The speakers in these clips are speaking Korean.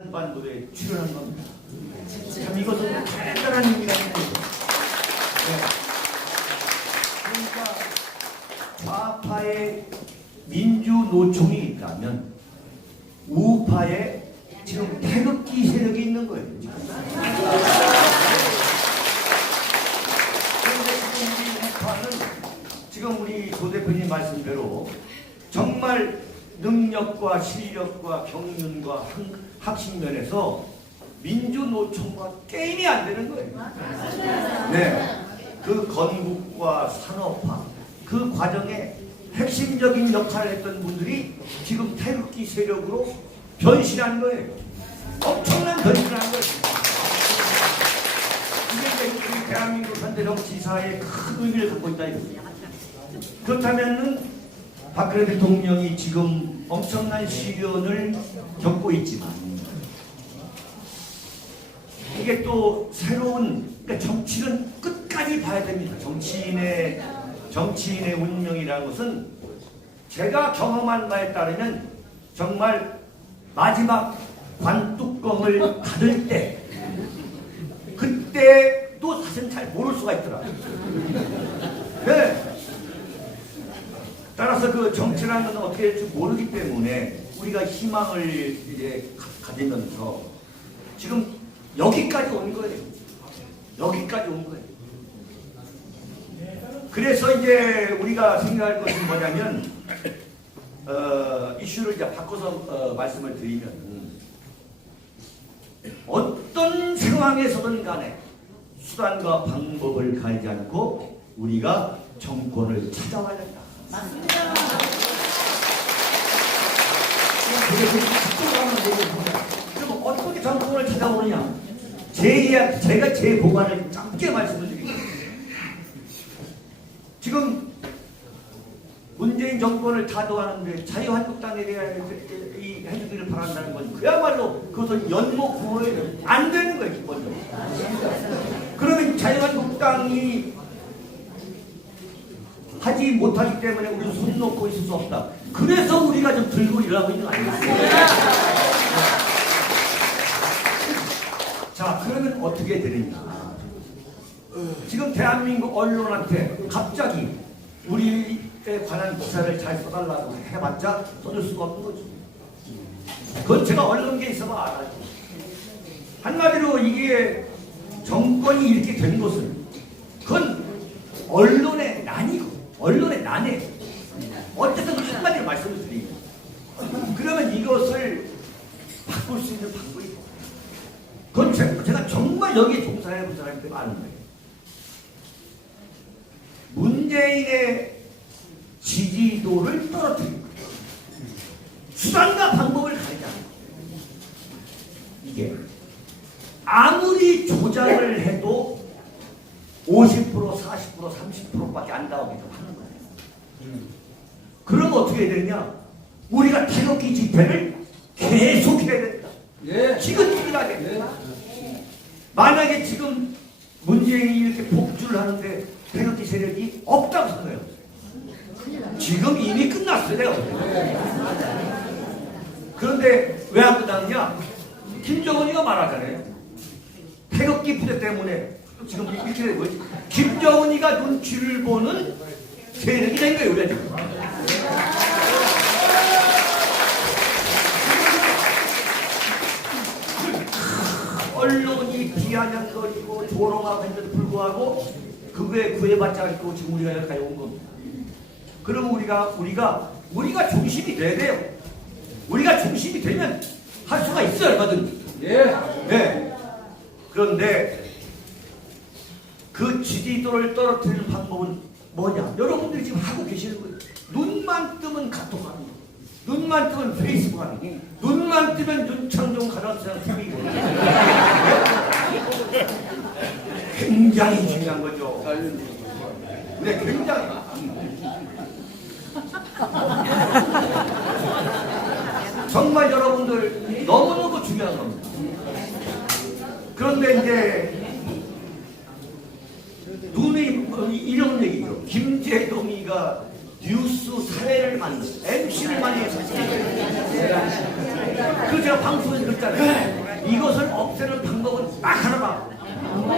한반도에 출연한 겁니다. 참 이것은 대단한 의미가 있는 거죠. 네. 그러니까 좌파의 민주노총이 있다면 우파의 지금 태극기 세력이 있는 거예요. 그런데 지금 우리 우파는 지금 우리 조 대표님 말씀대로 정말 능력과 실력과 경륜과 학식 면에서 민주노총과 게임이 안 되는 거예요. 네, 그 건국과 산업화 그 과정에 핵심적인 역할을 했던 분들이 지금 태극기 세력으로 변신한 거예요. 엄청난 변신을 한 거예요. 이게 이제 우리 대한민국 현대 정치사에 큰 의미를 갖고 있다 이거죠. 그렇다면은 박근혜 대통령이 지금 엄청난 시련을 겪고 있지만 이게 또 새로운 그러니까 정치는 끝까지 봐야 됩니다. 정치인의 운명이라는 것은 제가 경험한 바에 따르면 정말 마지막 관뚜껑을 닫을 때 그때도 사실 잘 모를 수가 있더라고요. 네. 따라서 그 정치라는 것은 어떻게 될지 모르기 때문에 우리가 희망을 이제 가지면서 지금 여기까지 온 거예요. 여기까지 온 거예요. 그래서 이제 우리가 생각할 것은 뭐냐면 이슈를 이제 바꿔서 말씀을 드리면 어떤 상황에서든 간에 수단과 방법을 가리지 않고 우리가 정권을 찾아와야 된다. 맞습니다. 그럼 어떻게 정권을 찾아오느냐? 제가 제 보관을 짧게 말씀을 드립니다. 지금 문재인 정권을 타도하는데 자유한국당에 대한 이 해주기를 바란다는 건 그야말로 그것은 연목구호에 안 되는 거예요, 기본적으로. 그러면 자유한국당이 하지 못하기 때문에 우리는 손 놓고 있을 수 없다. 그래서 우리가 좀 들고 일하고 있는 거 아니겠습니까? 자, 그러면 어떻게 되느냐? 지금 대한민국 언론한테 갑자기 우리에 관한 기사를 잘 써달라고 해봤자 써줄 수가 없는 거죠. 그건 제가 언론계에 있어봐 알아요. 한마디로 이게 정권이 이렇게 된 것은 그건 언론의 난이고 언론의 난이에요. 어쨌든 한마디로 말씀을 드립니다. 그러면 이것을 바꿀 수 있는 방법이 있고 그건 제가 정말 여기에 종사해본 사람이 때문에 아는 거예요. 문재인의 지지도를 떨어뜨리고 수단과 방법을 가리지 않고 이게 아무리 조작을 해도 50%, 40%, 30%밖에 안 나오게 좀 하는 거예요. 그럼 어떻게 해야 되냐? 우리가 태극기 집회를 계속 해야 된다. 예. 지긋지긋하게. 예. 만약에 지금 문재인이 이렇게 복주를 하는데 태극기 세력이 없다고 생각해요. 지금 이미 끝났어요. 그런데 왜 안 끝났느냐? 김정은이가 말하잖아요. 태극기 부대 때문에 지금 이렇게 된 거지. 김정은이가 눈치를 보는 세력이 된 거예요, 우리가 지금. 언론이 비아냥거리고 조롱하고 했는데도 불구하고 그거에 구애받지 않고 지금 우리가 여기까지 온 겁니다. 그러면 우리가 중심이 돼야 돼요. 우리가 중심이 되면 할 수가 있어요, 얼마든지. 예. 네. 그런데 그 지지도를 떨어뜨리는 방법은 뭐냐? 여러분들이 지금 하고 계시는 거예요. 눈만 뜨면 카톡 하는 거. 눈만 뜨면 페이스북 하는 거. 눈만 뜨면 윤창종 가정시장 TV고. 굉장히 중요한 거죠. 네, 굉장히. 정말 여러분들 너무너무 중요한 겁니다. 그런데 이제 눈이 이런 얘기죠. 김재동이가 뉴스 사회를 만든 MC를 많이 했어요. 그 제가 방송에서 그랬잖아요. 이것을 없애는 방법은 딱 하나만.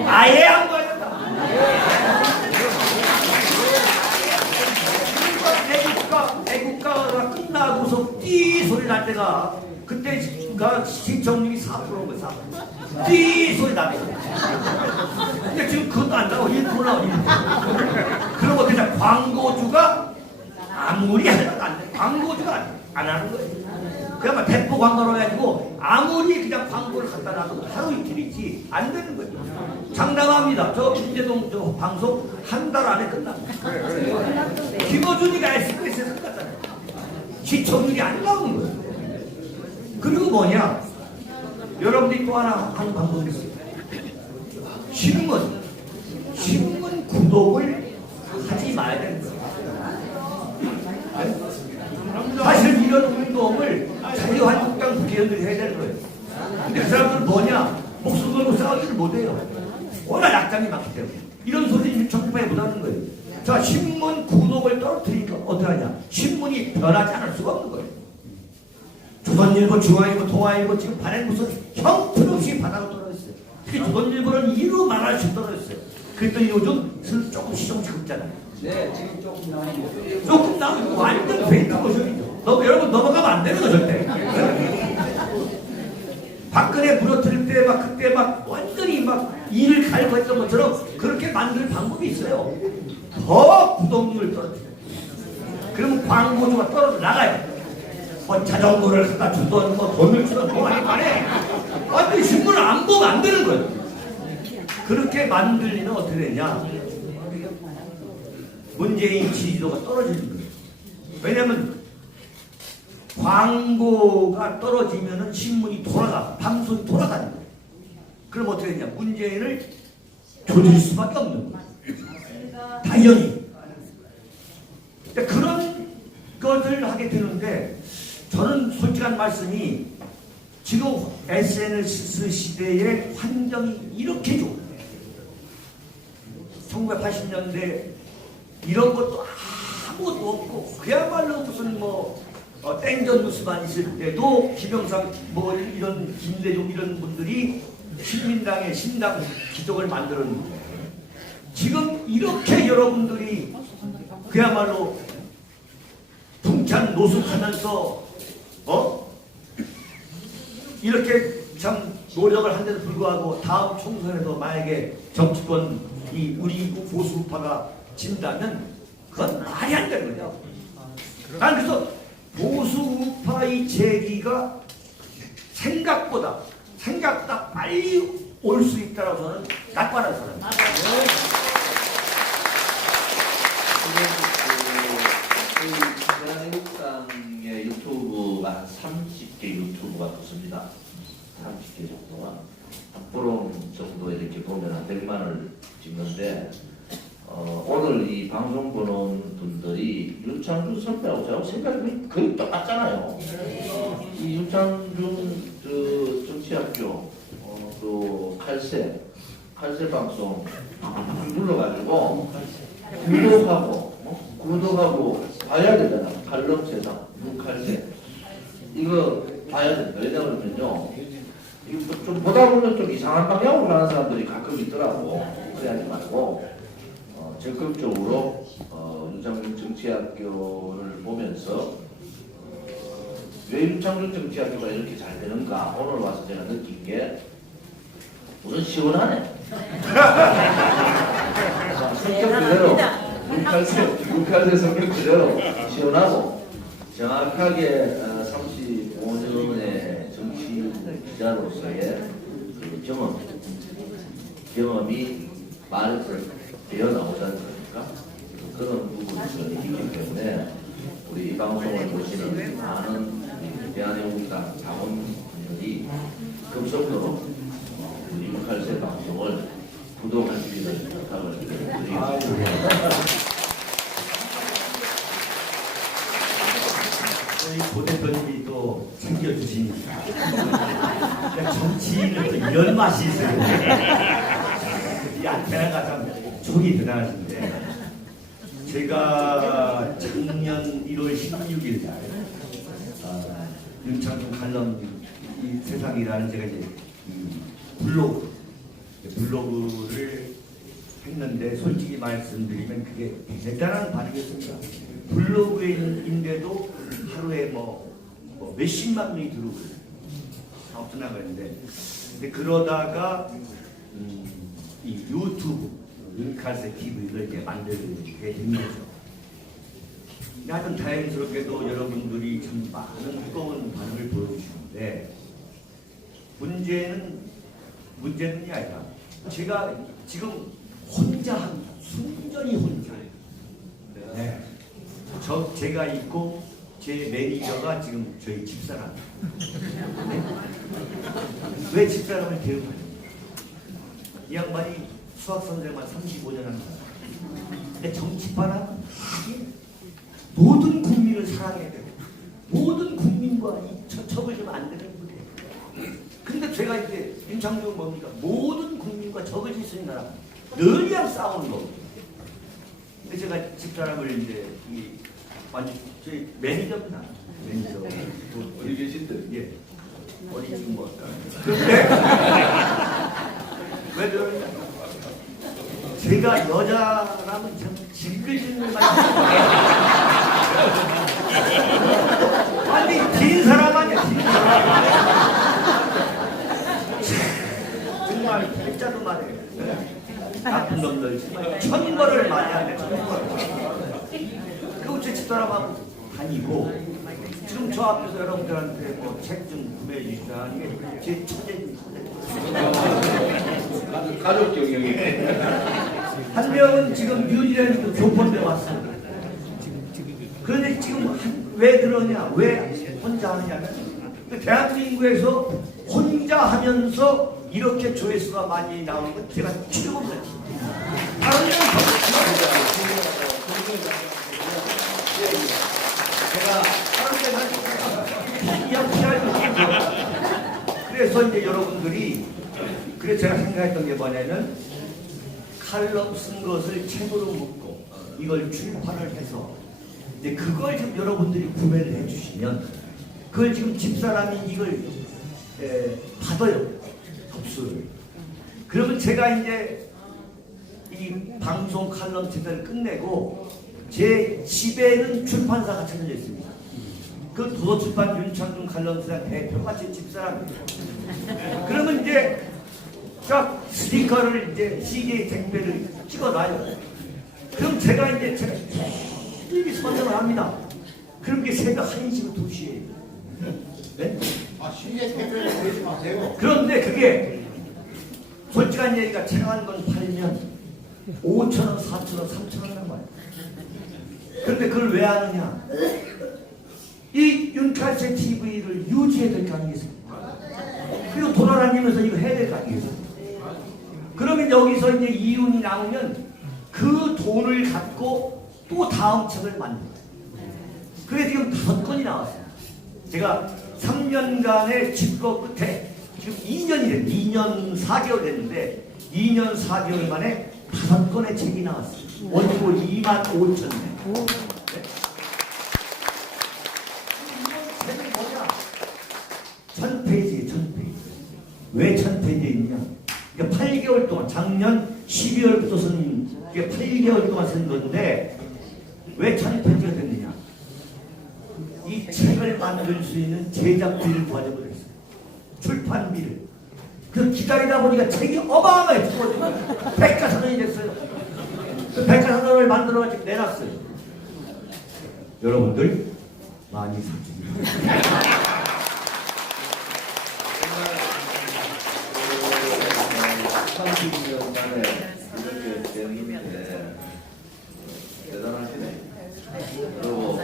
아예 안 봐야 된다. 애국가가 끝나고서 띠 소리 날 때가 그때가 시청률이 4%인 거야. 4%. 띠 소리 나면서. 근데 지금 그것도 안 나와. 1% 나와. 1%. 그런 거 그냥 광고주가 아무리 하려도 안 돼. 광고주가 안 하는 거예요. 그야말로 대포 광고로 해가지고 아무리 그냥 광고를 갖다 놔도 하루 이틀이지 안 되는 거예요. 장담합니다. 저 김재동 저 방송 한 달 안에 끝납니다. 김어준이가 SBS에서 끝났잖아요. 시청률이 안 나오는 거예요. 그리고 뭐냐? 여러분들이 또 하나 하는 방법이 있어요. 신문 구독을 하지 말아야 되는 거예요. 사실 이런 운동을 자유한국당 국회의원들이 해야 되는 거예요. 근데 그 사람들은 뭐냐? 목숨 걸고 싸우지를 못해요. 워낙 약점이 많기 때문에. 이런 소리 정부에 못하는 거예요. 자, 신문 구독을 떨어뜨리니까 어떻게 하냐? 신문이 변하지 않을 수가 없는 거예요. 조선일보, 중앙일보, 동아일보 지금 반에 무슨 형편없이 바닥으로 떨어졌어요. 특히 조선일보는 이루 말할 수 떨어졌어요. 그랬더니 요즘 조금 시정 잡잖아요. 네, 지금 조금 나오고. 조금 나오고 완전 페이크 모션이죠. 여러분 넘어가면 안 되는 거 절대. 박근혜 무너뜨릴 때 막 그때 막 완전히 막 이를 갈고 했던 것처럼 그렇게 만들 방법이 있어요. 더 구독률 떨어뜨려. 그러면 광고주가 떨어져 나가요. 뭐 자전거를 갖다 주던 뭐 돈을 주던 뭐 하니 간에 완전히 신문을 안 보면 안 되는 거예요. 그렇게 만들리는 어떻게 되냐? 문재인 지지도가 떨어지는 거예요. 왜냐면 광고가 떨어지면은 신문이 돌아가, 방송이 돌아가는 거예요. 그럼 어떻게 되냐? 문재인을 조질 수밖에 없는 거예요. 당연히. 그런 것을 하게 되는데 저는 솔직한 말씀이 지금 SNS 시대의 환경이 이렇게 좋아요. 1980년대 이런 것도 아무것도 없고 그야말로 무슨 뭐 땡전 뉴스만 있을 때도 김영삼 뭐 이런 김대중 이런 분들이 신민당의 신당 기적을 만들었는데 지금 이렇게 여러분들이 그야말로 풍찬 노숙하면서 이렇게 참 노력을 한데도 불구하고 다음 총선에서 만약에 정치권이 우리 보수우파가 진다면 그건 말이 안 되는 거죠. 난 그래서 보수우파의 재기가 생각보다 빨리 올 수 있다고 저는 낙관하는 사람입니다. 대한민국당의 유튜브가 한 30개 유튜브가 붙습니다. 30개 정도가 앞으로 정도 이렇게 보면 한 100만을 찍는데 오늘 이 방송 보는 분들이 윤창준 선배하고 저하고 생각이 거의 똑같잖아요. 이 윤창준 그 정치학교 그 칼세 방송 눌러가지고 구독하고 봐야 되잖아. 칼럼 세상 칼세 이거 봐야 된다. 왜냐면요 이거 좀 보다 보면 좀 이상한 방향으로 가는 사람들이 가끔 있더라고. 그래야지 말고 적극적으로 윤창준 정치학교를 보면서 왜 윤창준 정치학교가 이렇게 잘 되는가 오늘 와서 제가 느낀 게 우선 시원하네. 성격 그대로 육칼세 성격 그대로 시원하고 정확하게 35년의 정치 기자로서의 그 경험이 말을 되어 나오지 않습니까? 그런 부분이 있기 때문에 우리 이 방송을 보시는 많은 대한민국당 당원분들이 급속도로 우리 육칼세 방송을 구독하시기를 부탁을 드리겠습니다. 저희 고 대표님이 또 챙겨주시니까 정치인은 또 이런 맛이 있어요. 이 안테나가 참 촉이 대단하신데 제가 작년 1월 16일 날 윤창중 칼럼 이 세상이라는 제가 이제 블로그를 했는데 솔직히 말씀드리면 그게 대단한 반응이었습니다. 블로그인데도 하루에 뭐 몇십만 명이 들어오고 아무튼 나가는데 근데 그러다가 이 유튜브 윤칼세 TV를 이제 만들게 된 거죠. 하여튼 다행스럽게도 여러분들이 참 많은 뜨거운 반응을 보여주시는데 문제는 아니라 제가 지금 혼자 합니다. 순전히 혼자. 네. 제가 있고 제 매니저가 지금 저희 집사람. 네? 왜 집사람을 대우하냐? 이 양반이 수학 선생만 35년 한 사람. 근데 정치판은 모든 국민을 사랑해야 되고 모든 국민과 척을 좀 안 되는 분이에요. 근데 제가 이제 윤창중은 뭡니까? 모든 국민과 적을 질 수 있는 나라 늘이랑 싸우는 거거든요. 근데 제가 집사람을 이제 완전 저희 매니저입니다. 매니저. 어디 계신데? 예. 어디 지금 뭐? 근데 왜 그러냐? 제가 여자라면 참 질글질글 아니 긴 사람 아니야 긴 사람. 정말 백자도 말해. 나쁜 놈들 정말 천벌을 많이 하네. 그리고 제 집사람하고 다니고 지금 저 앞에서 여러분들한테 뭐 책 좀 구매해 주시다. 이게 제 처제입니다. 가족 경영이. 한 명은 지금 뉴질랜드 교포대 왔습니다. 그런데 지금 왜 그러냐? 왜 혼자 하느냐면 대한민국에서 혼자 하면서 이렇게 조회수가 많이 나오는 건 제가 추적합니다. 다른 데는 제가 다른 데는 피하는 그래서 이제 여러분들이 그래서 제가 생각했던 게 뭐냐면 칼럼 쓴 것을 책으로 묶고 이걸 출판을 해서 이제 그걸 지금 여러분들이 구매를 해주시면 그걸 지금 집사람이 이걸 받아요. 접수를. 그러면 제가 이제 이 방송 칼럼 제대를 끝내고 제 집에는 출판사가 차려져 있습니다. 그 도서출판 윤창중 칼럼사 대표가 제 집사람이에요. 그러면 이제 쫙 스티커를 이제 CD 택배를 찍어놔요. 그럼 제가 TV 선정을 합니다. 그런 게 새벽 1시부터 2시에요. 네? CD 택배를 보내지 마세요. 그런데 그게 솔직한 얘기가 책 한 권 팔면 5,000원, 4,000원, 3,000원이란 말이에요. 그런데 그걸 왜 하느냐? 이 윤칼세 TV를 유지해야 될 거 아니겠습니까? 그리고 돌아다니면서 이거 해야 될 거 아니겠습니까? 그러면 여기서 이제 이윤이 나오면 그 돈을 갖고 또 다음 책을 만들어요. 그게 지금 5건이 나왔어요. 제가 3년간의 집거 끝에 지금 2년이 됐어요. 2년 4개월 됐는데 2년 4개월 만에 5건의 책이 나왔어요. 원고 25,000원. 네? 책은 뭐냐? 1000페이지에 1000페이지. 왜 1000페이지에 있냐? 그러니까 8개월 동안 작년 12월부터 쓴 이게 8개월 동안 쓴 건데 왜 1000페이지가 됐느냐? 이 책을 만들 수 있는 제작비를 도와주고 했어요. 출판비를. 그 기다리다 보니까 책이 어마어마하게 죽어지고 백과사전이 됐어요. 그 백과사전을 만들어가지고 내놨어요. 여러분들 많이 사주세요. 30년 만에 이렇게 됐는데 대단하시네. 그리고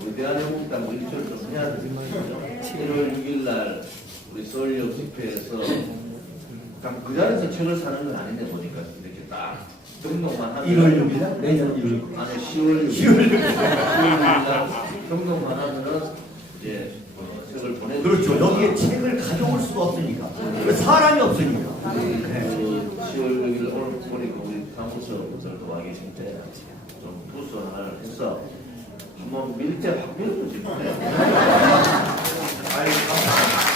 우리 대한민국당 일조를 좀 해야 되는 거죠. 1월 6일 날 우리 서울역 집회에서 그 자리에서 책을 사는 건 아닌데 보니까 이렇게 딱 등록만 하면 1월 6일 내년 1월 아니 10월 6일 날 등록만 하면은 이제 책을 보내. 그렇죠. 여기에 책을 가져올 수가 없으니까 사람이 없으니까. 그 10월 6일 오늘 보니까 우리 사무소 분들도 와 계신데 좀 부서 하나를 해서 한번 밀대 확 밀고 싶은데. 아이고, 감사합니다.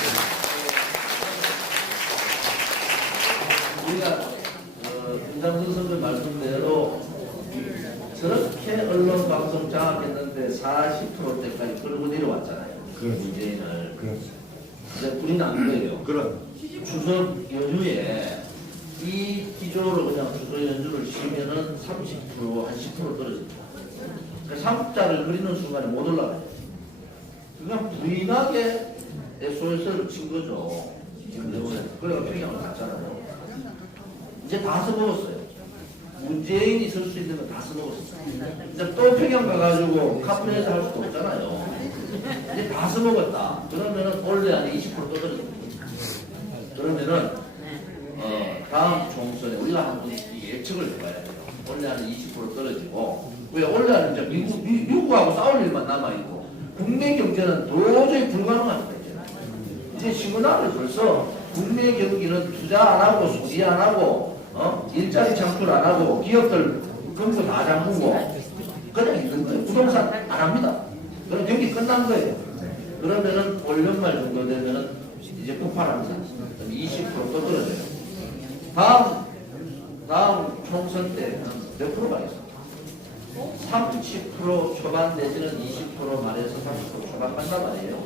우리가 김장선 선배 말씀대로 저렇게 언론 방송 장악했는데 40%대까지 끌고 내려왔잖아요. 그렇죠. 문재인을. 그렇죠. 이제 우리는 안 그래요. 그런. 추석 연휴에 이 기조로 그냥 추석 연휴를 쉬면은 30%, 한 10% 떨어집니다. 그러니까 삼자를 그리는 순간에 못 올라가요. 그냥 부인하게 SOS를 친 거죠. 그래서 평양을 갔잖아요. 이제 다 써먹었어요. 문재인이 쓸 수 있는 거 다 써먹었어요. 이제 또 평양 가가지고 카프에서 할 수도 없잖아요. 이제 다 써먹었다. 그러면은 원래 한 20% 떨어집니다. 그러면은 다음 총선에 우리가 한번 예측을 해봐야 돼요. 원래 한 20% 떨어지고 왜 원래는 이제 미국하고 싸울 일만 남아 있고 국내 경제는 도저히 불가능합니다. 이제 시그널을 벌써 국내 경기는 투자 안 하고 소비 안 하고 일자리 창출 안 하고 기업들 전부 다 잠그고 그냥 있는 거예요. 부동산 안 합니다. 그럼 경기 끝난 거예요. 그러면은 올 연말 정도 되면은 이제 폭발합니다. 20% 또 떨어져요. 다음 총선 때는 몇 프로 가겠습니까? 30% 초반 내지는 20% 말에서 30% 초반 간단 말이에요.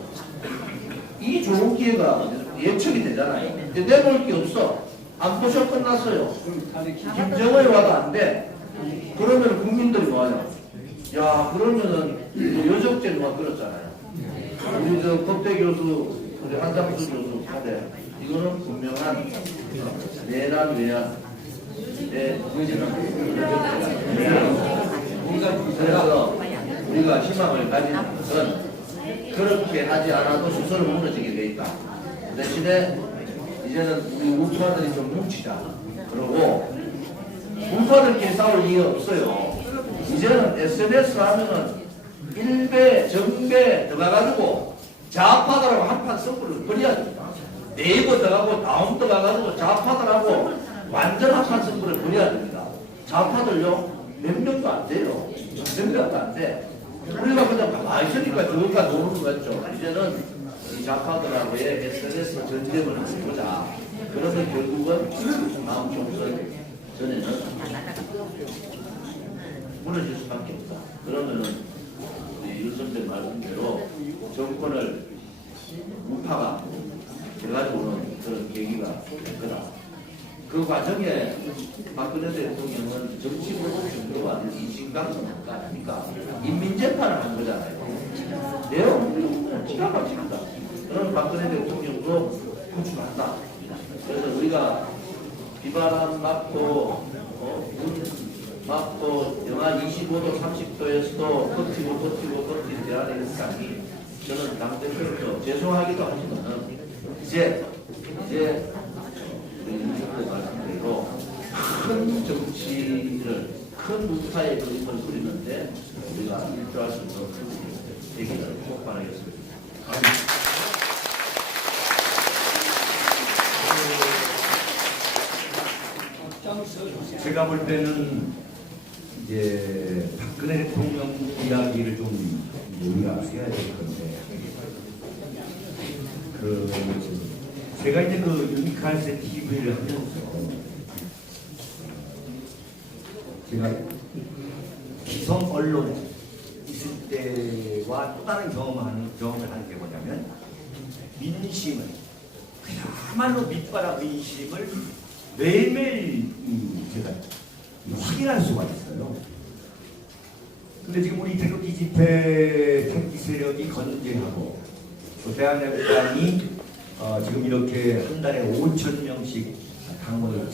이 좋은 기회가 예측이 되잖아요. 근데 내놓을 게 없어. 안 보셔 끝났어요. 김정은이 와도 안 돼. 그러면 국민들이 뭐하냐? 야, 그러면은 여적죄 누가 끌었잖아요. 우리 저 법대 교수, 우리 한상수 교수 하대. 이거는 분명한 내란 외환. 그래서 우리가 희망을 가진 것은 그렇게 하지 않아도 스스로 무너지게 돼 있다. 대신에 이제는 우리 우파들이 좀 뭉치자. 그러고 우파들끼리 싸울 이유 없어요. 이제는 SNS 하면은 일배, 정배 들어가가지고 좌파들하고 한판 승부를 벌여야 됩니다. 네이버 들어가고 다음 들어가가지고 좌파들하고 완전 한판 승부를 벌여야 됩니다. 좌파들요 몇 명도 안 돼요. 몇 명도 안 돼. 우리가 그냥 가만히 있으니까 저기가 노는 거 같죠. 이제는 이 좌파들하고의 SNS 전쟁을 해보자. 그러면 결국은 다음 총선 전에는 무너질 수밖에 없다. 그러면은 우리 윤석열 말씀대로 정권을 우파가 해가지고는 그런 계기가 있거나 그 과정에 박근혜 대통령은 정치보복 정도가 아니라 이진강선언가 아닙니까? 인민재판을 한 거잖아요. 내용 기가 막힙니다. 그런 박근혜 대통령도 구출한다. 그래서 우리가 비바람 맞고 맞고 영하 25도 30도에서도 버티고 대한의 일상이 저는 당대표로서 죄송하기도 하지만은 이제 윤석열 말씀대로 큰 정치를 큰 우파의 그림을 그리는데 우리가 일조할 수 있는 계기를 꼭 바라겠습니다. 제가 볼 때는 이제 박근혜 대통령 이야기를 좀 우리가 해야 될 건데, 제가 이제 유니칼세 TV를 하면서 제가 기성 언론 있을 때와 또 다른 경험을 하는 게 뭐냐면 민심을 그야말로 밑바닥 민심을 매일매일 제가 확인할 수가 있어요. 근데 지금 우리 태극기 집회 태극기 세력이 건재하고 또 대한야구단이 지금 이렇게 한 달에 5,000명씩 당원을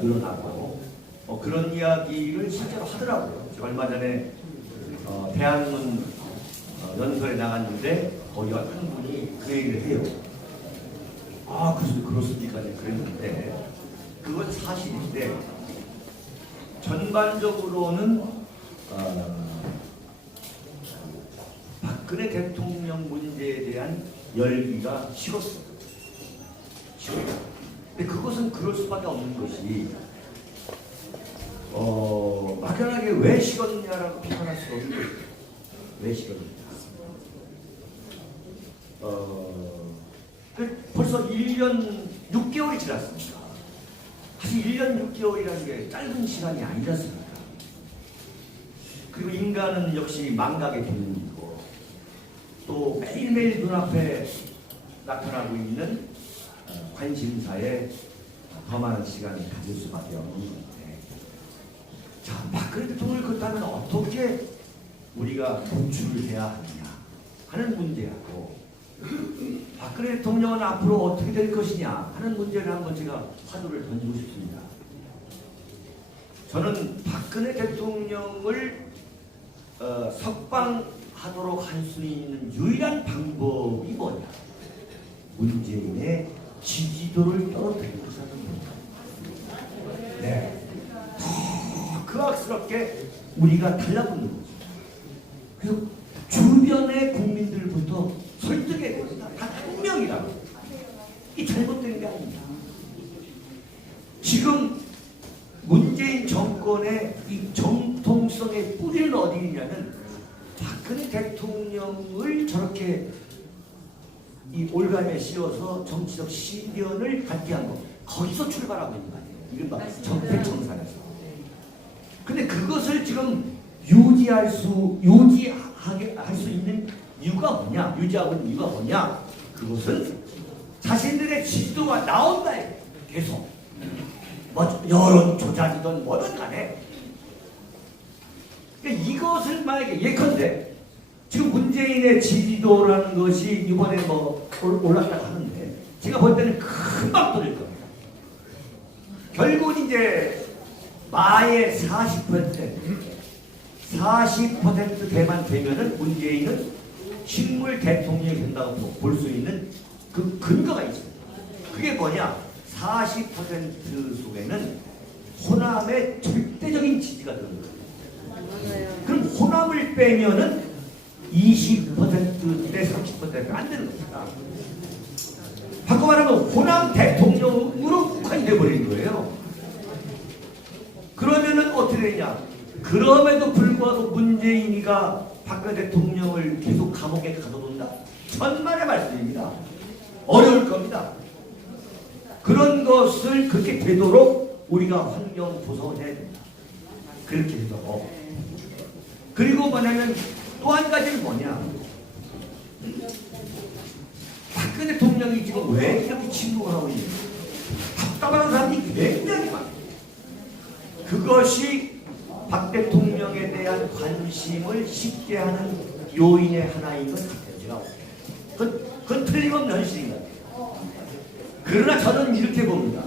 늘어나고 그런 이야기를 실제로 하더라고요. 제가 얼마 전에 대한문 연설에 나갔는데 거기 한 분이 그 얘기를 해요. 그렇습니까? 그랬는데 그건 사실인데 전반적으로는 박근혜 대통령 문제에 대한 열기가 식었어요. 근데 그것은 그럴 수밖에 없는 것이 막연하게 왜 식었냐라고 비판할 수 없는 거예요. 왜 식었느냐. 벌써 1년 6개월이 지났습니다. 사실 1년 6개월이라는 게 짧은 시간이 아니지 않습니까? 그리고 인간은 역시 망각의 본능이고 또 매일매일 눈앞에 나타나고 있는 관심사에 더 많은 시간을 가질 수밖에 없는 건데, 자, 박근혜 대통령을 그렇다면 어떻게 우리가 도출을 해야 하느냐 하는 문제하고, 박근혜 대통령은 앞으로 어떻게 될 것이냐 하는 문제를 한번 제가 화두를 던지고 싶습니다. 저는 박근혜 대통령을 석방하도록 할 수 있는 유일한 방법이 뭐냐? 문재인의 지지도를 떨어뜨리고 사는 겁니다. 네. 더 극악스럽게 우리가 달라붙는 거죠. 그래서 주변의 국민들부터 설득해야 됩니다. 다 분명이라고. 이 잘못된 게 아닙니다. 지금 문재인 정권의 이 정통성의 뿌리는 어디 있냐면 박근혜 대통령을 저렇게 이 올가미에 씌워서 정치적 시련을 갖게 한 거, 거기서 출발하고 있는 거 아니에요. 이른바 정패청산에서. 근데 그것을 지금 유지할 수 있는 이유가 뭐냐? 유지하고 있는 이유가 뭐냐? 그것은 자신들의 지지도가 나온다. 계속. 뭐 여론 조작이든 뭐든 간에. 그러니까 이것을 만약에 예컨대 지금 문재인의 지지도라는 것이 이번에 뭐 올랐다고 하는데 제가 볼 때는 금방 떨어질 겁니다. 결국은 이제 마의 40%대만 되면은 문재인은 식물 대통령이 된다고 볼 수 있는 그 근거가 있습니다. 그게 뭐냐? 40% 속에는 호남의 절대적인 지지가 들어있는 거예요. 그럼 호남을 빼면은 20%대 30%가 안 되는 겁니다. 바꿔 말하면 호남 대통령으로 북한이 돼버리는 거예요. 그러면은 어떻게 되냐? 그럼에도 불구하고 문재인이가 박근혜 대통령을 계속 감옥에 가둬둔다. 천만의 말씀입니다. 어려울 겁니다. 그런 것을 그렇게 되도록 우리가 환경 조성을 해야 됩니다. 그렇게 해서. 그리고 뭐냐면 또 한 가지는 뭐냐? 박근혜 대통령이 지금 왜 이렇게 침묵을 하고 있는지 답답한 사람이 굉장히 많아요. 그것이 박 대통령에 대한 관심을 쉽게 하는 요인의 하나인 것 같아요. 제가 그건 틀림없는 현실인 것 같아요. 그러나 저는 이렇게 봅니다.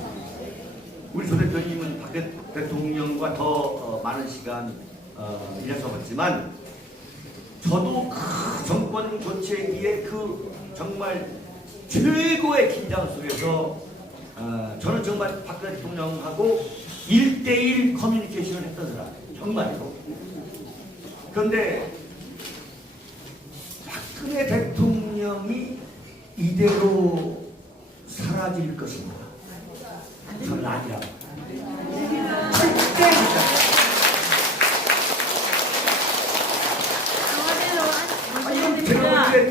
우리 조 대표님은 박 대통령과 더 많은 시간 일하셔봤지만 저도 그 정권 교체기에 그 정말 최고의 긴장 속에서 저는 정말 박근혜 대통령하고 1대1 커뮤니케이션을 했던 사람, 정말로. 그런데 박근혜 대통령이 이대로 사라질 것인가? 저는 아니라고. 절대 아니다.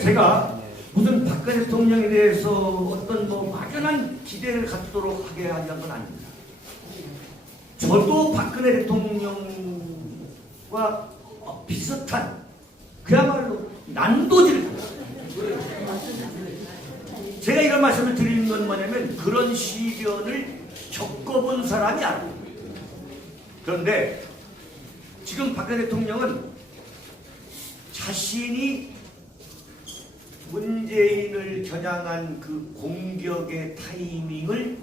제가 무슨 박근혜 대통령에 대해서 어떤 뭐 막연한 기대를 갖도록 하게 하는 건 아닙니다. 저도 박근혜 대통령과 비슷한 그야말로 난도질을 당했어요. 제가 이런 말씀을 드리는 건 뭐냐면 그런 시련을 겪어본 사람이 아니에요. 그런데 지금 박근혜 대통령은 자신이 문재인을 겨냥한 그 공격의 타이밍을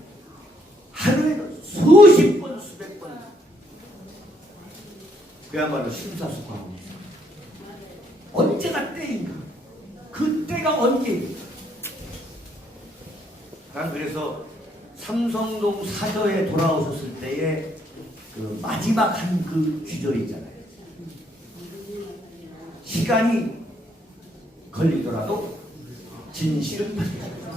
하루에 수십 번, 수백 번 그야말로 심사숙고하고 있어요. 언제가 때인가? 그때가 언제인가? 난 그래서 삼성동 사저에 돌아오셨을 때의 그 마지막 한 그 귀절이 있잖아요. 시간이 걸리더라도 진실은 밝혀야 합니다.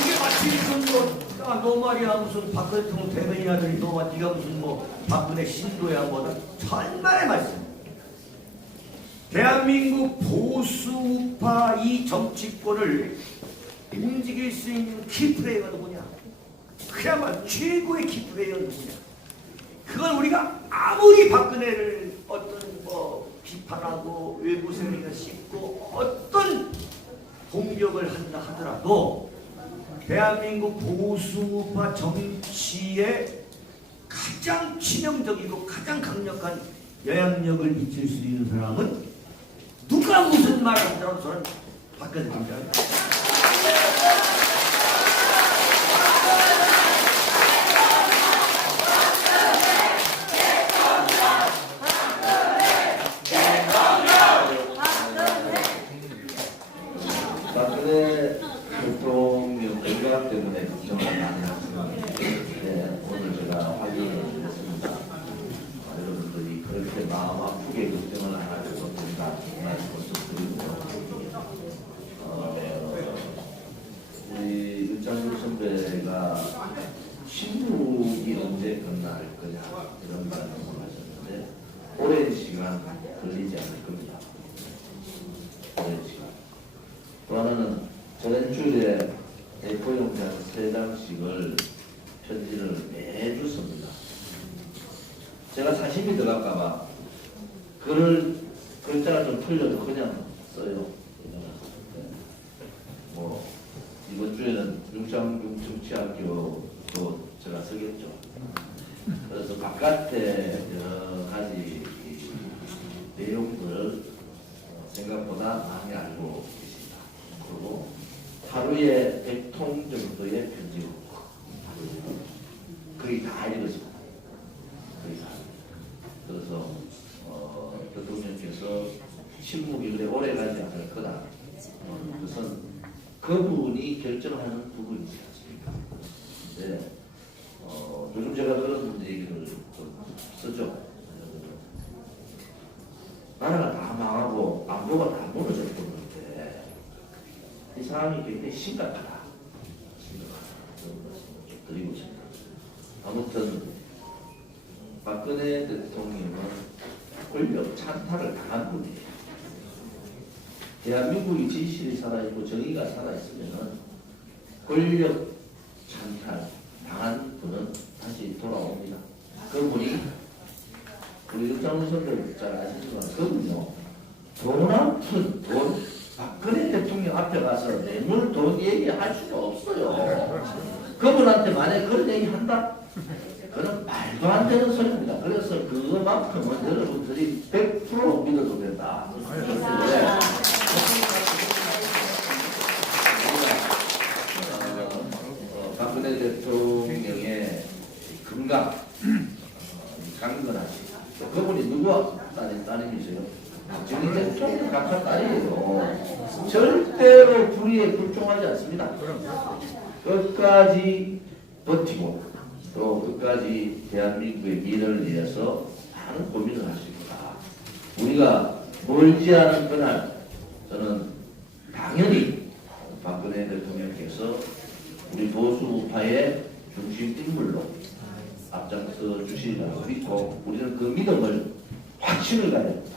이게 마치 야, 너 말이야 무슨 박근혜 대통령 대변인 하더니 너 네가 무슨 뭐 박근혜 신도야 뭐다. 천만의 말씀. 대한민국 보수파 이 정치권을 움직일 수 있는 키플레이어가 누구냐? 그야말로 최고의 키플레이어가 누구냐? 그걸 우리가 아무리 박근혜를 어떤 뭐 비판하고 외부 세력이 씹고 어떤 공격을 한다 하더라도 대한민국 보수파 정치에 가장 치명적이고 가장 강력한 영향력을 미칠 수 있는 사람은 누가 무슨 말을 하더라도 저는 박근혜 대통령입니다. 박근혜 대통령 건강 때문에 걱정을 많이 하시는데 오늘 제가 확인을 했습니다. 여러분들이 그렇게 마음 아프게 걱정을 안 하셔도 된다 말씀을 드리고요. 우리 윤창중 선배가 신국이 언제 끝날 거냐 이런 말씀을 하셨는데 오랜 시간 걸리지 않을 겁니다. 오랜 시간. 또 하나는 지난주에 A4용지 3장씩을 편지를 매주 씁니다. 제가 사심이 들어갈까봐 글자가 좀 틀려도 그냥 써요. 뭐 이번 주에는 윤창중 정치학교도 제가 쓰겠죠. 그래서 바깥에 여러 가지 내용들을 생각보다 많이 알고 계십니다. 그리고 하루에 100통 정도의 편지를 거의 다 읽었습니다. 거의 다. 그래서 대통령께서 침묵이 그래 오래 가지 않을 거다. 그것은 그분이 결정하는 부분이지 않습니까? 근데 요즘 제가 그런 얘기를 쓰죠. 나라가 다 망하고 안보가 다 무너졌는데 이 상황이 굉장히 심각하다. 그런 말씀을 좀 드리고 싶습니다. 아무튼 박근혜 대통령은 권력 찬탈을 당한 분이에요. 대한민국이 진실이 살아있고 정의가 살아있으면 권력 찬탈 당한 분은 다시 돌아옵니다. 그분이 우리 윤창중 선배도 잘 아시지만 그분요 돈 한 푼 돈 박근혜 대통령 앞에 가서 뇌물 돈 얘기할 수가 없어요. 그분한테 만약에 그런 얘기 한다? 그건 말도 안 되는 소리입니다. 그래서 그것만큼은 여러분들이 100% 믿어도 된다. 박근혜 대통령의 건강, 강건하시. 그분이 누구와 따님이세요? 박정희 대통령 각하 딸이에요. 절대로 불의에 불종하지 않습니다. 끝까지 버티고 또 끝까지 대한민국의 미래를 위해서 많은 고민을 하십니다. 우리가 멀지 않은 그날 저는 당연히 박근혜 대통령께서 우리 보수 우파의 중심 인물로 앞장서 주시리라고 믿고 우리는 그 믿음을 확신을 가야 됩니다.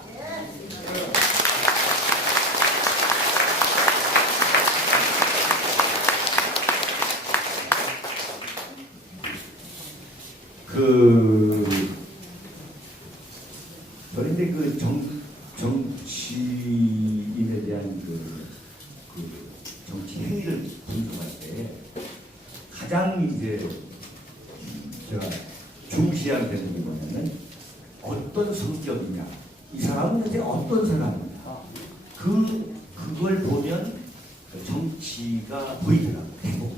그런데 그 정치인에 대한 그 정치 행위를 분석할 때 가장 이제 제가 중시하게 되는 게 뭐냐면 어떤 성격이냐, 이 사람은 이제 어떤 사람이냐, 그걸 보면 정치가 보이더라고요. 대부분.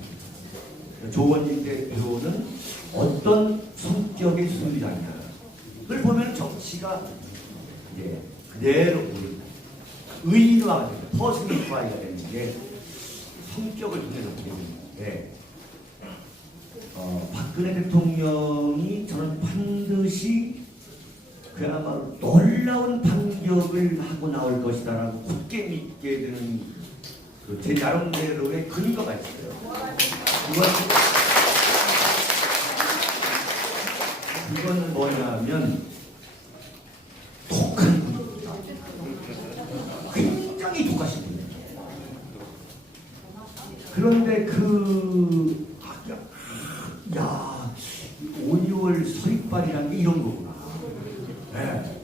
조원진 대표는 어떤 성격의 수장이냐, 그걸 보면 정치가 이제 그대로 보입니다. 의인화가 됩니다. 퍼스니파이가 되는 게 성격을 통해서 보이는데 박근혜 대통령이 저는 반드시 그야말로 놀라운 반격을 하고 나올 것이다라고 굳게 믿게 되는 제 나름대로의 근거가 있어요. 그건 이건 뭐냐면 독한 분입니다. 굉장히 독하신 분이에요. 그런데 야, 5.2월 서리빨이라는 게 이런 거구나. 네.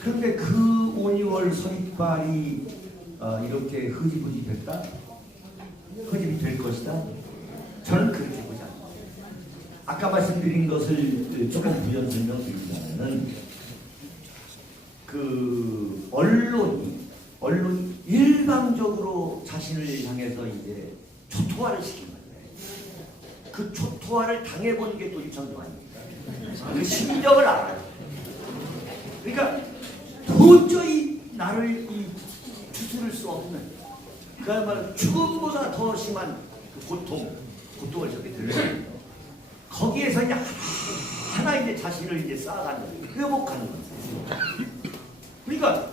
그런데 그 5.2월 서리빨이 이렇게 흐지부지 될까? 흐지부지 될 것이다? 저는 그렇게 보지 않습니다. 아까 말씀드린 것을 조금 부연 설명드리자면은 그 언론이 일방적으로 자신을 향해서 이제 초토화를 시킨 거예요. 그 초토화를 당해본 게 또 유천도 아닙니까? 그 심정을 알아요. 그러니까 도저히 나를 추스를 수 없는 그야말로 죽음보다 더 심한 그 고통을 저게 들려요. 거기에서 이제 하나 이제 자신을 이제 쌓아가는 거예요. 회복하는 거예요. 그러니까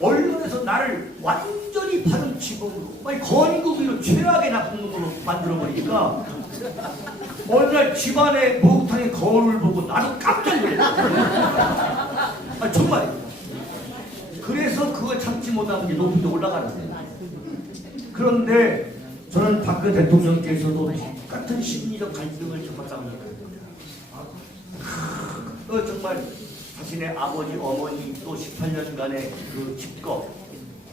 언론에서 나를 완전히 파렴치범으로 건국으로 최악의 나쁜 놈으로 만들어버리니까 어느 날 집안의 목욕탕에 거울을 보고 나도 깜짝 놀랐어요. 정말. 그래서 그걸 참지 못하는 게 높은 데 올라가는 거예요. 그런데 저는 박근혜 대통령께서도 같은 심리적 갈등을 겪었다는 거예요. 정말 자신의 아버지, 어머니 또 18년간의 그 집거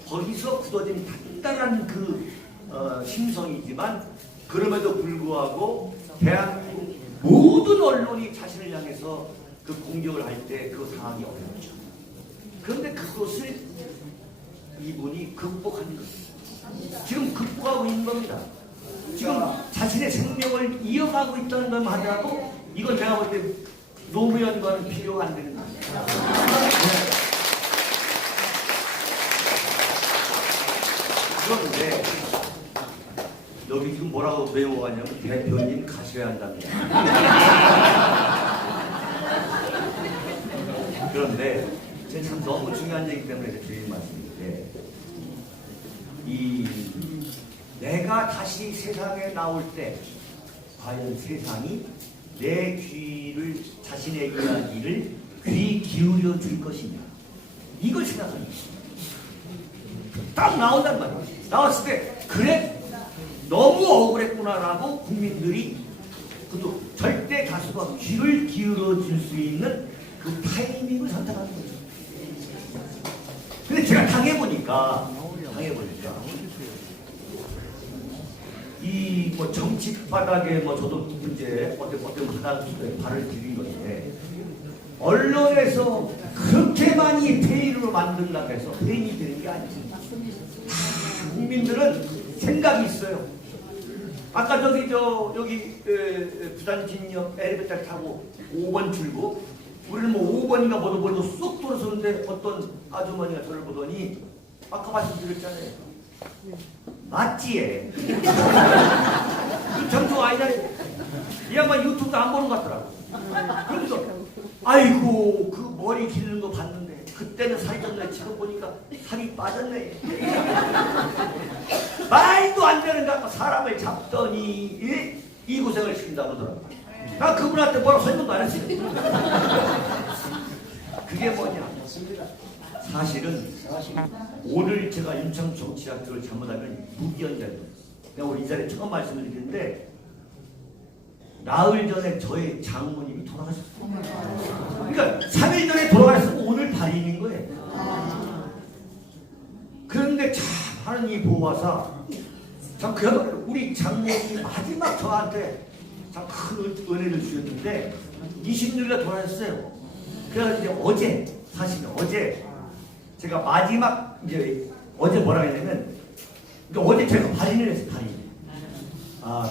거기서 굳어진 단단한 그 심성이지만 그럼에도 불구하고 대한민국 모든 언론이 자신을 향해서 그 공격을 할 때 그 상황이 어렵죠. 그런데 그것을 이분이 극복한 거예요. 지금 극복하고 있는 겁니다. 지금 자신의 생명을 이어가고 있다는 것만 하더라도 이건 제가 볼 때 노무현과는 비교가 안 되는 거예요. 그런데 여기 지금 뭐라고 외워가냐면 대표님 가셔야 한답니다. 그런데 제가 참 너무 중요한 얘기 때문에 드리는 말씀인데 내가 다시 세상에 나올 때 과연 세상이 내 귀를 자신의 이야기를 귀 기울여 줄 것이냐 이걸 생각하는 거예요. 딱 나온단 말이에요. 나왔을 때 그래 너무 억울했구나라고 국민들이 그것도 절대 다수가 귀를 기울여 줄 수 있는 그 타이밍을 선택하는 거죠. 근데 제가 당해보니까 이 뭐 정치 바닥에 뭐 저도 이제 어떤 바닥에 발을 디딘 건데 언론에서 그렇게 많이 페인으로 만든다고 해서 페인이 되는 게 아닙니다. 국민들은 생각이 있어요. 아까 여기 부산진역 엘리베이터 타고 5번 출구 우리는 뭐 5번인가 뭐도 보고 쏙 돌아서는데 어떤 아주머니가 저를 보더니 아까 말씀드렸잖아요. 맞지에 정도 아니냐 이 양반 유튜브도 안 보는 것 같더라고. 그러면서 아이고 그 머리 기르는 거 봤는데 그때는 살이 쪘네 지금 보니까 살이 빠졌네. 말도 안 되는 것 같고 사람을 잡더니 이 고생을 시킨다고 하더라고. 나 그분한테 뭐라고 설명도 안 했어요. 그게 뭐냐 사실은 오늘 제가 윤창정치학교를 잘못하면 무기현장이에요. 내가 오늘 이 자리에 처음 말씀을 드리는데 나흘 전에 저의 장모님이 돌아가셨어요. 그러니까 3일 전에 돌아가셨고 오늘 발인인 거예요. 그런데 참 하느님 보호하사 참 그야말로 우리 장모님이 마지막 저한테 참 큰 은혜를 주셨는데 26일에 돌아가셨어요. 그래서 이제 어제 제가 마지막 이제 어제 뭐라 했냐면 그러니까 어제 제가 발인을 했어요.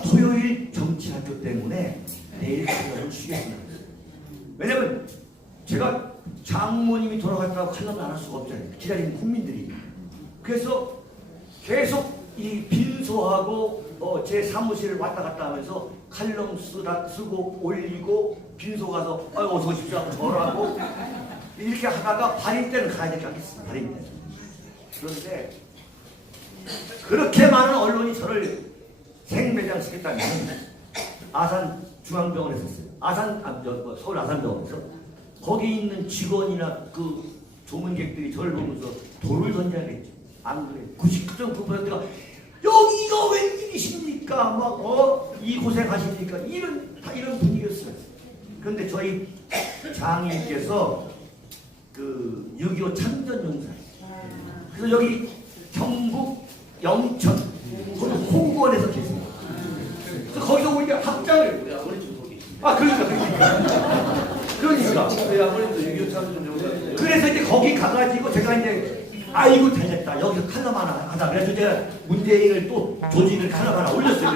토요일 정치학교 때문에 내일 칼럼을 쉬겠습니다. 왜냐면 제가 장모님이 돌아갔다고 칼럼을 안 할 수가 없잖아요. 기다리는 국민들이. 그래서 계속 이 빈소하고 제 사무실을 왔다 갔다 하면서 칼럼 쓰고 올리고 빈소 가서 어서 오십시오 하고 절하고 이렇게 하다가 발인 때는 가야 될 것 같겠습니다. 발인 때. 그런데 그렇게 많은 언론이 저를 생매장시켰다면 아산 중앙병원에 있었어요. 서울 아산병원에서 거기 있는 직원이나 그 조문객들이 저를 보면서 돌을 던져야겠죠. 안 그래? 99.9%가 여기가 웬일이십니까? 이 고생하십니까? 이런 분위기였어요. 그런데 저희 장인께서 그 6.25 참전용사. 그래서 여기 경북 영천 거기 홍구원에서 계세요. 그래서 거기서 우리가 학장을 우리 아버님 거기 그러니까 우리 아버님도 6.25 참전용사. 그래서 이제 거기 가가지고 제가 이제 아이고 되겠다 여기서 칼럼 하나 하자. 그래서 제가 문재인을 또 조직을 칼럼 하나 올렸어요.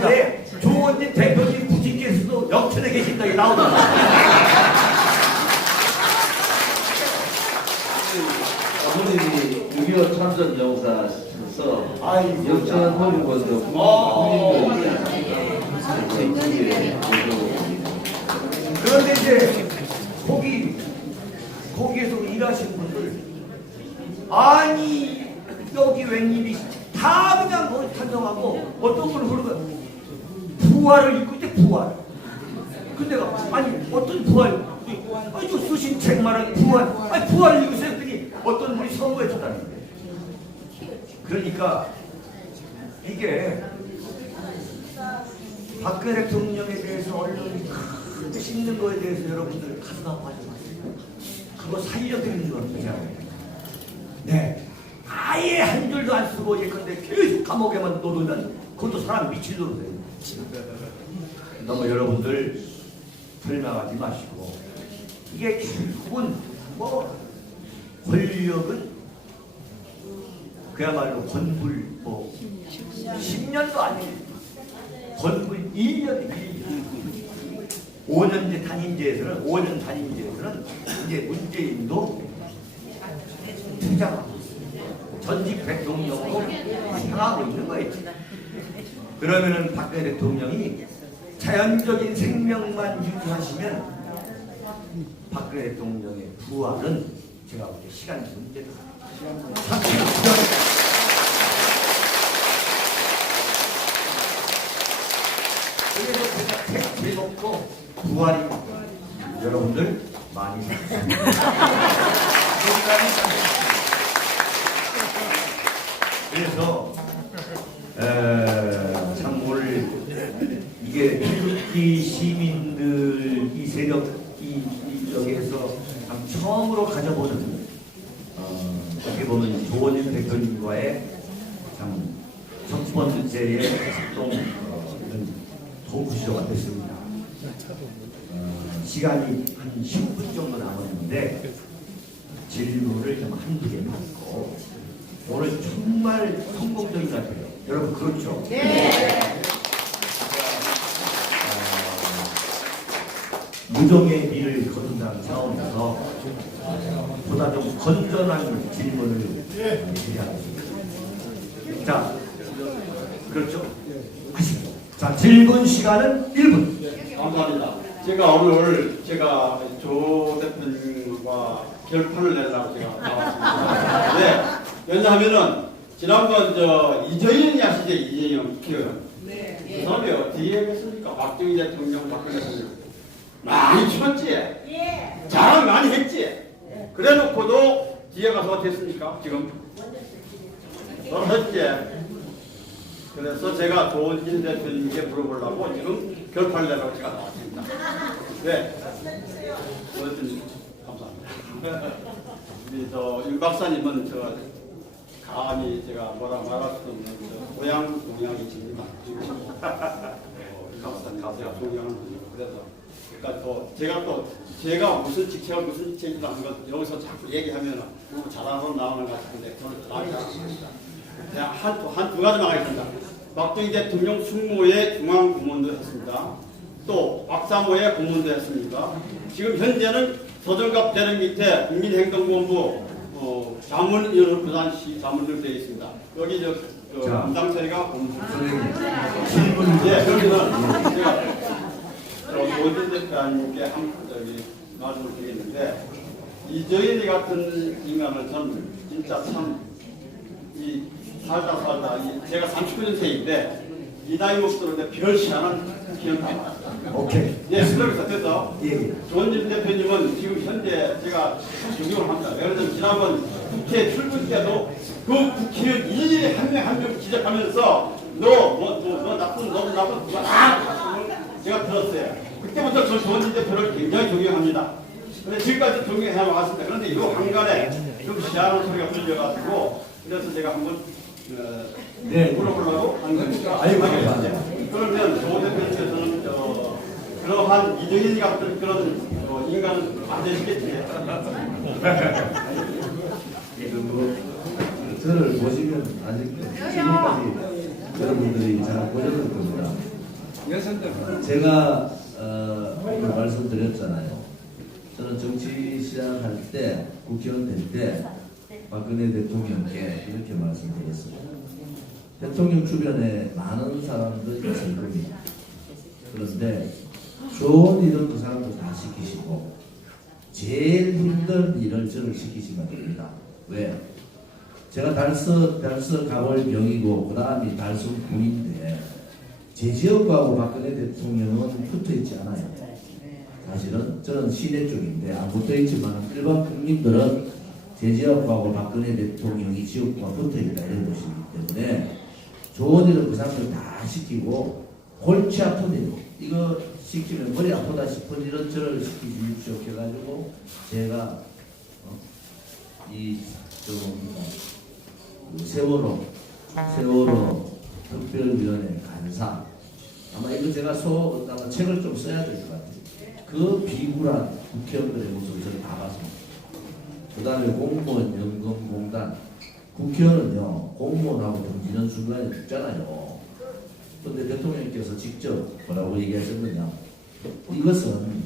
그래 조원진 대표님 부친께서도 영천에 계신다 이 나오더라고요. 아버님이 6.25 참전용사셔서 아이고. 영천 호국원도 국민들 그런데 이제 거기에서 일하시는 분들 아니 여기 웬일이 다 그냥 거기 탄정하고 어떤 분은 그러면 부활을 읽고 있대 부활. 근데 아니 어떤 부활 아니 저 쓰신 책 말하는 부활 아니 부활 읽으세요. 그랬더니 어떤 분이 선거해 줬다는 거예요. 그러니까 이게 박근혜 대통령에 대해서 언론이 크게 씹는 거에 대해서 여러분들 가슴 아파하지 마세요. 그거 살려드리는 겁니다. 네. 아예 한 줄도 안 쓰고 예컨대 계속 감옥에만 넣어두면 그것도 사람 미칠 노릇이에요. 너무 여러분들 설명하지 마시고 이게 결국은 권력은 그야말로 건불 10년도 아니에요. 건불 1년 5년 단임제에서는 이제 문재인도 퇴장하고 있습니다. 전직 대통령으로 향하고 있는 거예요. 그러면은 박근혜 대통령이 자연적인 생명만 유지하시면 박근혜 대통령의 부활은 제가 볼 때 시간 문제다. 그래서 제가 제목도 부활입니다. 여러분들 많이 그래서 참 오늘 이게 태극기 시민들 이 세력 여기에서 참 처음으로 가져보는 어떻게 보면 조원진 대표님과의 참 첫 번째의 활동 토크쇼가 됐습니다. 시간이 한 10분 정도 남았는데 질문을 좀 한두 개 받고 오늘 정말 성공적인 것 같아요. 여러분 그렇죠? 네. 무정의 미를 거둔다는 차원에서 보다 좀 건전한 질문을 드리겠습니다. 자, 그렇죠? 하시죠. 자, 질문 시간은 1분. 감사합니다. 제가 오늘 조 대표님과 결판을 내려고 제가 나왔습니다. 네. 왜냐하면은 지난번 이재용이 아시죠? 이재용 국회의원. 네. 그 사람이 어떻게 했습니까? 박정희 대통령, 박근혜 대통령 많이 쳤지. 예. 자랑 많이 했지. 예. 그래놓고도 뒤에 가서 어떻게 했습니까? 지금 했지. 그래서 제가 조원진 대표님께 물어보려고 지금 결판을 내라고 제가 나왔습니다. 네. 조원진 감사합니다. 우리 윤 박사님은 감히 제가 뭐라 말할 수 없는 고향 동양이시지만 박사님 제가 존경하는 분이고 그래서 제가 무슨 직책을 무슨 직책이라는 것 여기서 자꾸 얘기하면 너무 자랑으로 나오는 것 같은데 저는 나오지 않습니다. 한두 가지만 하겠습니다. 박정희 대통령 숙모의 중앙고문도 했습니다. 또 박사모의 고문도 했습니다. 지금 현재는 서정갑 대령 밑에 국민행정본부 자문위원으로 부산시 자문으로 되어 있습니다. 여기 담당처리가 고문. 질문인데 그러면은 제가 조원진 대표님께 말씀을 드리겠는데 이재용이 같은 인간을 저는 진짜 참 살다 제가 39년생인데 이 나이 먹도록 별 시한한 기억나. 오케이. 예, 그러면서 됐어. 예, 예. 조원진 대표님은 지금 현재 제가 존경을 합니다. 예를 들면 지난번 국회 출근 때도 그 국회의원 일일이 한 명 한 명 지적하면서 너 나쁜 그거 다 제가 들었어요. 그때부터 저 조원진 대표를 굉장히 존경합니다. 근데 지금까지 존경해 왔습니다. 그런데 이 한간에 좀 시한한 소리가 들려가지고 그래서 제가 한번 네. 물어보려고 하는 거니까. 아이고, 그러면 조 대표님께서는 그러한 이정희 같은 그런 인간은 안 되시겠지. 저를 보시면 아직 지금까지 여러분들이 잘 보셨을 겁니다. 제가 오늘 말씀드렸잖아요. 저는 정치 시작할 때 국회의원 될 때 박근혜 대통령께 이렇게 말씀드렸습니다. 대통령 주변에 많은 사람들이 있을 겁니다. 그런데 좋은 일은 그 사람들 다 시키시고 제일 힘든 일을 저를 시키시면 됩니다. 왜? 제가 달서 가볼 병이고 그 다음이 달성 구인데 제 지역하고 박근혜 대통령은 붙어있지 않아요. 사실은 저는 시내 쪽인데 안 붙어있지만 일반 국민들은 제 지역하고 박근혜 대통령이 지역과 붙어있다 이런 것이기 때문에 좋은 일은 그 사람들 다 시키고 골치 아픈 일 이거 시키면 머리 아프다 싶은 일은 저를 시키십시오 해가지고 제가 세월호 특별위원회 간사 아마 이거 제가 아마 책을 좀 써야 될 것 같아요. 그 비굴한 국회의원들의 모습을 저는 다 봤습니다. 그 다음에 공무원 연금공단 국회의원은요 공무원하고 등지는 순간에 죽잖아요. 그런데 대통령께서 직접 뭐라고 얘기하셨느냐, 이것은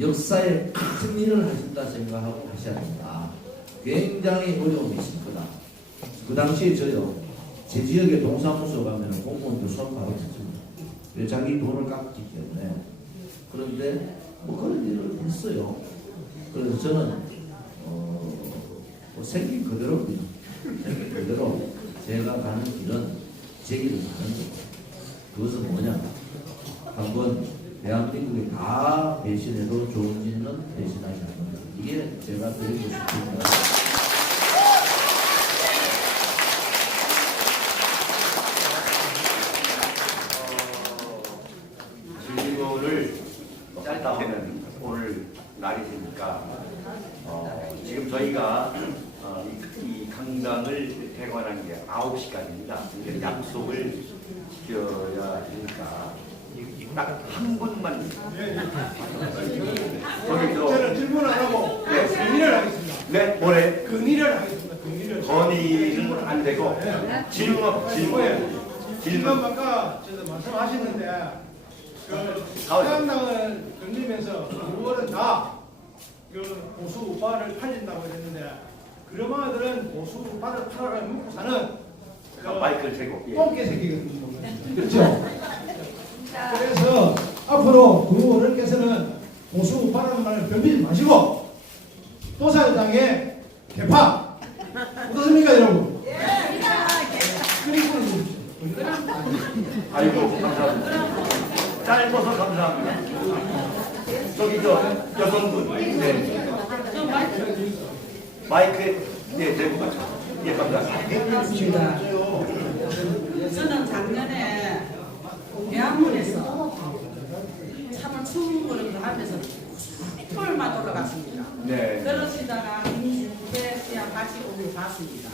역사에 큰 일을 하신다 생각하고 하셔야 된다. 굉장히 어려움이 있을 거다. 그 당시에 저요 제 지역에 동사무소 가면 공무원들 손 바로 쳤습니다. 왜 자기 돈을 깎기 때문에. 그런데 뭐 그런 일을 했어요. 그래서 저는 생긴 그대로입니다. 생긴 그대로 제가 가는 길은 제 길을 가는 거예요. 그것은 뭐냐? 한번 대한민국에 다 배신해도 좋은 일은 배신하지 않는다. 이게 제가 드리고 싶습니다. 질문을 짧다 하면 오늘 날이니까 지금 저희가 이 강당을 개관한 게 9시까지입니다. 그러니까 약속을 지켜야 되니까 딱 한 분만 저는 질문 안 하고 건의를 하겠습니다. 네, 뭐래? 건의를 하겠습니다. 건의를. 건의는 안 되고 질문 지금 아까 저도 말씀하셨는데 그 태양당을 건리면서 9월은 다 보수 우파를 팔린다고 했는데 그러마들은 보수 우파를 팔아가 먹고 사는 마이크를 대고 똥개 새끼거든요. 그렇죠? 그래서 앞으로 어른께서는 보수 우파라는 말을 변비지 마시고 도사당의 개파 어떻습니까 여러분? 그리고 아이고 감사합니다. 짧아서 감사합니다. 저기 여성분 네. 마이크 네 대고 가죠. 예 감사합니다. 저는 작년에 대학문에서 참을 추운 거를 하면서 톨만 올라갔습니다. 네. 그러시다가 민주대랑 같이 오고 갔습니다.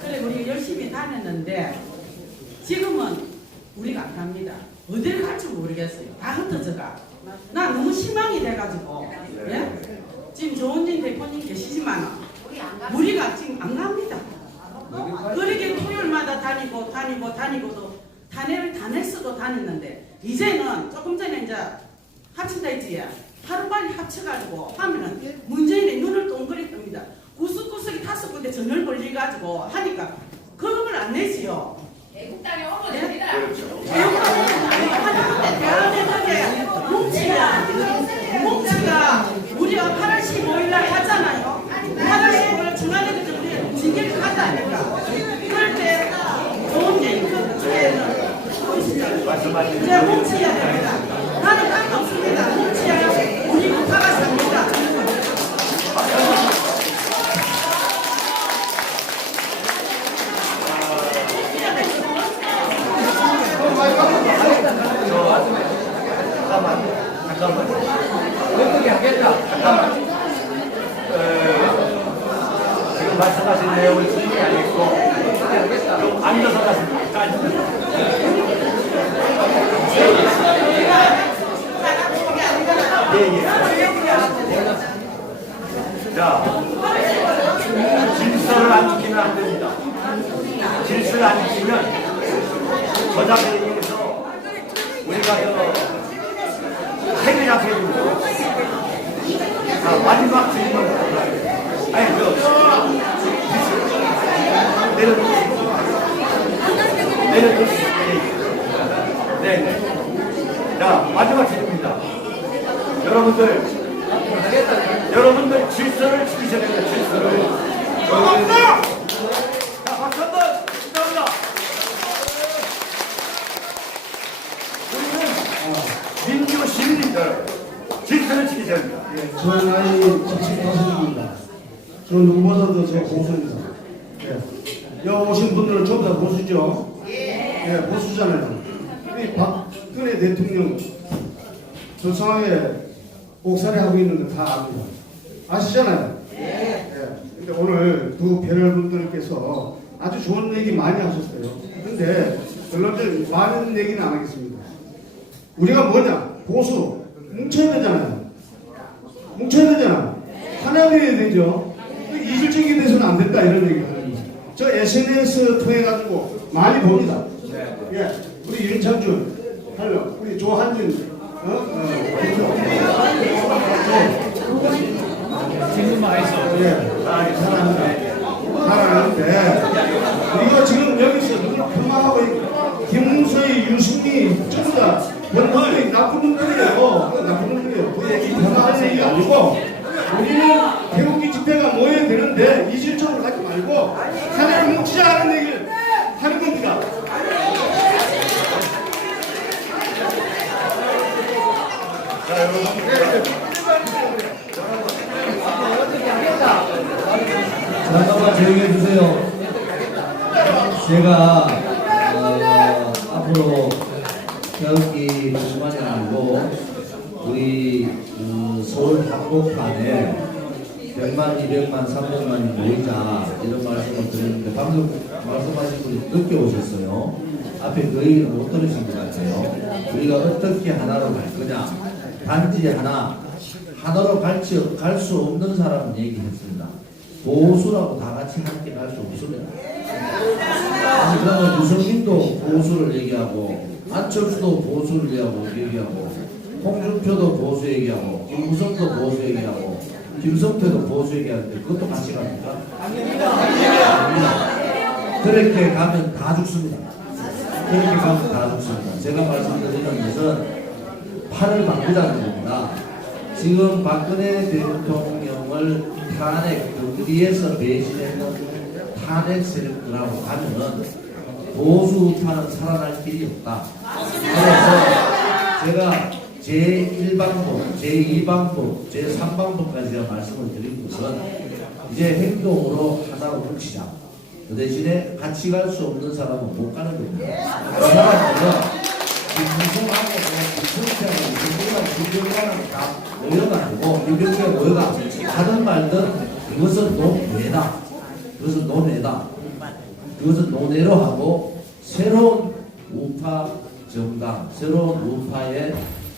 그래 우리가 열심히 다녔는데 지금은 우리가 안 갑니다. 어디를 갈지 모르겠어요. 다 흩어져가. 나 너무 실망이 돼가지고 예? 지금 조원진 대표님 계시지만 우리가 지금 안 갑니다. 그렇게 토요일마다 다니고도 다녔어도 다녔는데 이제는 조금 전에 이제 합친다 했지. 하루빨리 합쳐가지고 하면은 문재인의 눈을 동그리 뜹니다. 구석구석이 5군데 전열 벌려가지고 하니까 그걸 안 내지요. 애국당의 어머니입니다. 대한민국의 뭉치가 우리가 8월 15일 날 하잖아요. 8월 15일 중앙에도 우리 징계를 한다니까. 그럴 때 좋은 일 그 주에는 말씀을 이제 뭉쳐야 됩니다. 나는 깡 없습니다. 뭉쳐야 우리 국가가 삽니다. 잠깐만. 어떻게 하겠다. 잠깐만. 지금 말씀하신 내용을 충분히 알겠고, 좀 앉아서 가십니다. 자, 질서를 안 지키면 안 됩니다. 질서를 안 지키면 저작에 의해서 우리가 핵을 잡게 해주고, 자, 마지막 질문. 아니, 내려놓으시죠. 네. 자, 마지막 질문입니다. 여러분들 질서를 지키셔야 됩니다. 질서를. 자, 박수 한 번. 감사합니다. 우리는 민주 시민들 질서를 지키셔야 됩니다. 저 나이 75입니다. 저 누구보다도 저 보수입니다. 여기 오신 분들은 전부 다 보수죠? 예, 보수잖아요. 이 박근혜 대통령 저 상황에 옥살이하고 있는 거 다 압니다. 아시잖아요? 근데 오늘 두 패널 분들께서 아주 좋은 얘기 많이 하셨어요. 근데 결론적으로 많은 얘기는 안 하겠습니다. 우리가 뭐냐? 보수 뭉쳐야 되잖아요. 뭉쳐야 되잖아. 하나 되어야 되죠. 이질적인 데서는 안 된다 이런 얘기를 하는 거죠. 저 SNS 통해 가지고 많이 봅니다. 예, 우리 윤창준, 할로, 우리 조한진, 잘하는데 이거 지금 여기서 눈을 평화하고 김문수의 유승민 전부 다 원들이 나쁜 놈들이에요. 나쁜 놈들이에요. 그 얘기 평화할 얘기가 아니고 우리는 태극기 집회가 모여야 되는데 이질적으로 가지 말고 하나를 뭉치자 하는 얘기를 하는 겁니다. 자, 여러분. 잠깐만 조용히 해주세요. 제가 앞으로 태극기뿐만이 아니고 우리 서울 한복판에 100만, 200만, 300만이 모이자 이런 말씀을 드렸는데 방금 말씀하신 분이 늦게 오셨어요. 앞에 그 얘기를 못 들으신 것 같아요. 우리가 어떻게 하나로 갈 거냐. 단지 하나로 갈 수 없는 사람은 얘기했습니다. 보수라고 다 같이 함께 갈 수 없습니다. 아니, 그러면 유승민도 보수를 얘기하고, 안철수도 보수를 얘기하고, 홍준표도 보수 얘기하고, 김무성도 보수 얘기하고, 김성태도 보수 얘기하는데 그것도 같이 갑니까? 아닙니다. 그렇게 가면 다 죽습니다. 그렇게 가면 다 죽습니다. 제가 말씀드리는 것은 판을 바꾸자는 겁니다. 지금 박근혜 대통령을 탄핵, 경기에서 배신했는 탄핵 세력들하고 가면은 보수파는 살아날 길이 없다. 그래서 제가 제1방법, 제2방법, 제3방법까지 제가 말씀을 드린 것은 이제 행동으로 하나로 뭉치자. 그 대신에 같이 갈 수 없는 사람은 못 가는 겁니다. 그 사람들은 김무성하고 김성태하고 김병관은 다 모여가지고 김병관이 모여가 하든 말든 그것은 논외다. 그것은 논외다. 그것은 논외로 하고 새로운 우파 정당, 새로운 우파의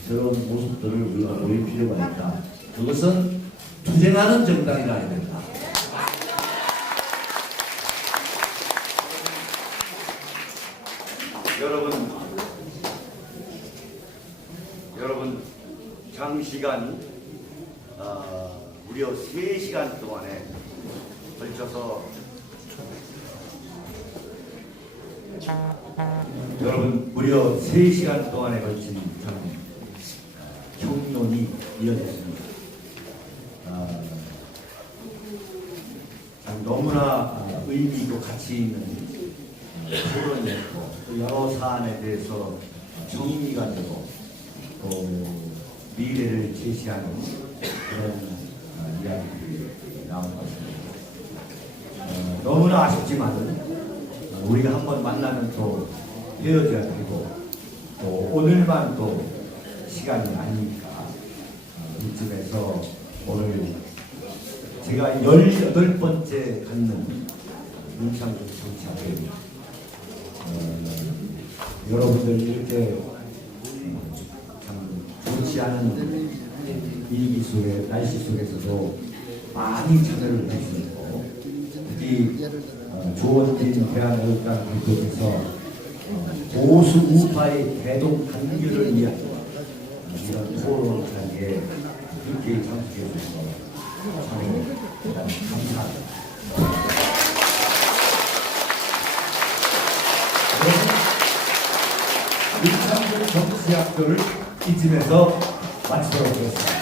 새로운 모습들을 우리가 보일 필요가 있다. 그것은 투쟁하는 정당이라 해야 된다. 여러분 장시간 무려 3시간 동안에 걸쳐서 여러분 무려 3시간 동안에 걸친 경론이 이어졌습니다. 너무나 의미 있고 가치 있는 토론이었고 또 여러 사안에 대해서 정의가 되고 또 미래를 제시하는 그런 이야기들이 나온 것 같습니다. 너무나 아쉽지만 우리가 한번 만나면 또 헤어져야 되고 또 오늘만 또 시간이 아니니까 이쯤에서 오늘 제가 18번째 갖는 문창국 정치학회입니다. 여러분들 이렇게 참 좋지 않은 분위기 속에 날씨 속에서도 많이 참여를 해주시고 특히 조원진 대한애국당 대표께서 보수 우파의 대동 단결을 위한 이런 토론 자리에 이렇게 참석해 주셔서 참 감사합니다. 문창국 정치학교를 이쯤에서 마치도록 하겠습니다.